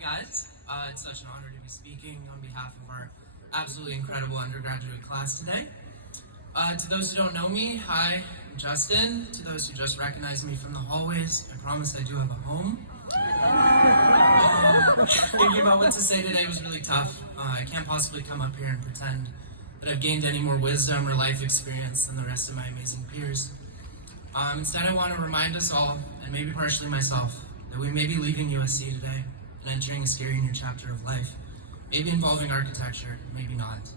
Hi guys, it's such an honor to be speaking on behalf of our absolutely incredible undergraduate class today. To those who don't know me, hi, I'm Justin. To those who just recognize me from the hallways, I promise I do have a home. Thinking about what to say today was really tough. I can't possibly come up here and pretend that I've gained any more wisdom or life experience than the rest of my amazing peers. Instead, I want to remind us all, and maybe partially myself, that we may be leaving USC today and entering a scary new chapter of life, maybe involving architecture, maybe not.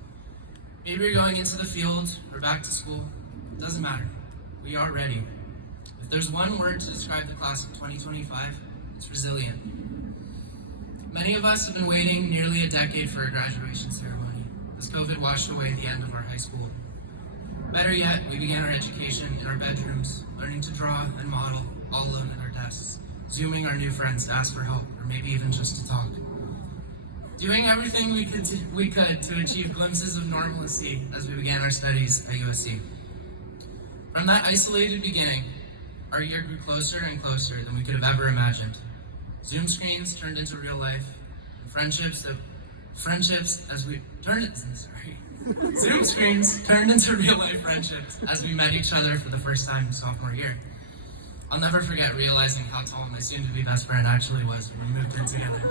Maybe you're going into the field or back to school. It doesn't matter. We are ready. If there's one word to describe the class of 2025, it's resilient. Many of us have been waiting nearly a decade for a graduation ceremony, as COVID washed away the end of our high school. Better yet, we began our education in our bedrooms, learning to draw and model, all alone at our desks, Zooming our new friends to ask for help, or maybe even just to talk. Doing everything we could to achieve glimpses of normalcy as we began our studies at USC. From that isolated beginning, our year grew closer and closer than we could have ever imagined. Zoom screens turned into real life, and Zoom screens turned into real life friendships as we met each other for the first time in sophomore year. I'll never forget realizing how tall my soon-to-be best friend actually was when we moved in together.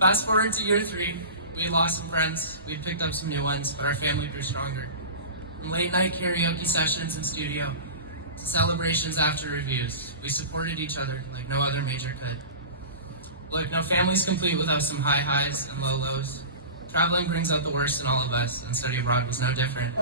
Fast forward to year 3, we lost some friends, we had picked up some new ones, but our family grew stronger. From late-night karaoke sessions in studio to celebrations after reviews, we supported each other like no other major could. Look, no family's complete without some high highs and low lows. Traveling brings out the worst in all of us, and study abroad was no different.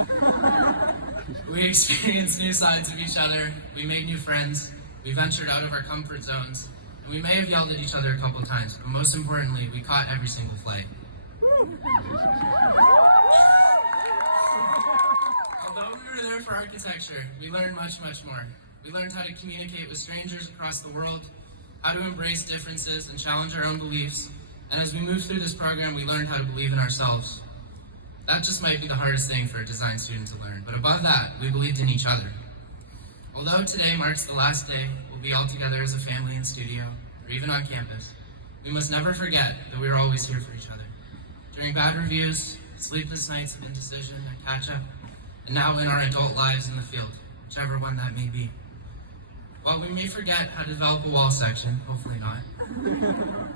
We experienced new sides of each other, we made new friends, we ventured out of our comfort zones, and we may have yelled at each other a couple of times, but most importantly, we caught every single flight. Although we were there for architecture, we learned much, much more. We learned how to communicate with strangers across the world, how to embrace differences and challenge our own beliefs, and as we moved through this program, we learned how to believe in ourselves. That just might be the hardest thing for a design student to learn, but above that, we believed in each other. Although today marks the last day we'll be all together as a family in studio, or even on campus, we must never forget that we are always here for each other. During bad reviews, sleepless nights of indecision and catch-up, and now in our adult lives in the field, whichever one that may be. While we may forget how to develop a wall section, hopefully not,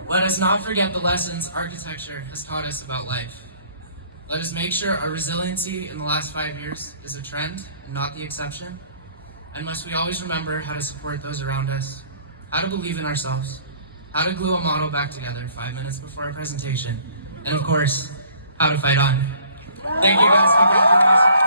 let us not forget the lessons architecture has taught us about life. Let us make sure our resiliency in the last 5 years is a trend and not the exception. And must we always remember how to support those around us, how to believe in ourselves, how to glue a model back together 5 minutes before a presentation, and of course, how to fight on. Thank you guys. Congratulations.